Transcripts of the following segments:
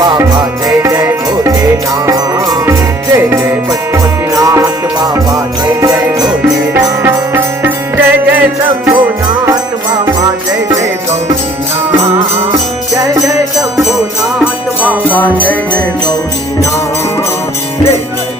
बाबा जय जय भोलेनाथ, जय जय पशुपतिनाथ बाबा जय जय भोलेनाथ, जय जय शंभुनाथ बाबा जय जय गौरीनाथ, जय जय शंभुनाथ बाबा जय जय गौरीनाथ, जय जय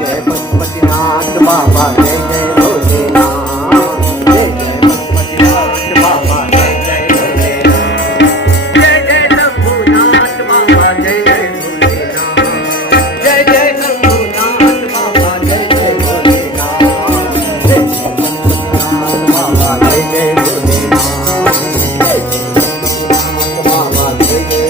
जय पशुपतिनाथ बाबा जय जय भोलेनाथ, जय जय पशुपतिनाथ बाबा जय जय भोलेनाथ, जय जय शंभुनाथ बाबा जय जय भोलेनाथ, जय जय शंभुनाथ बाबा जय जय भोलेनाथ, जय जय पशुपतिनाथ बाबा जय जय भोलेनाथ, जय जय शंभुनाथ बाबा जय जय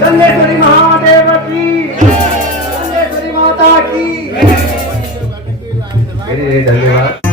चंदेश्वरी महादेव की, चंदेश्वरी माता की। धन्यवाद।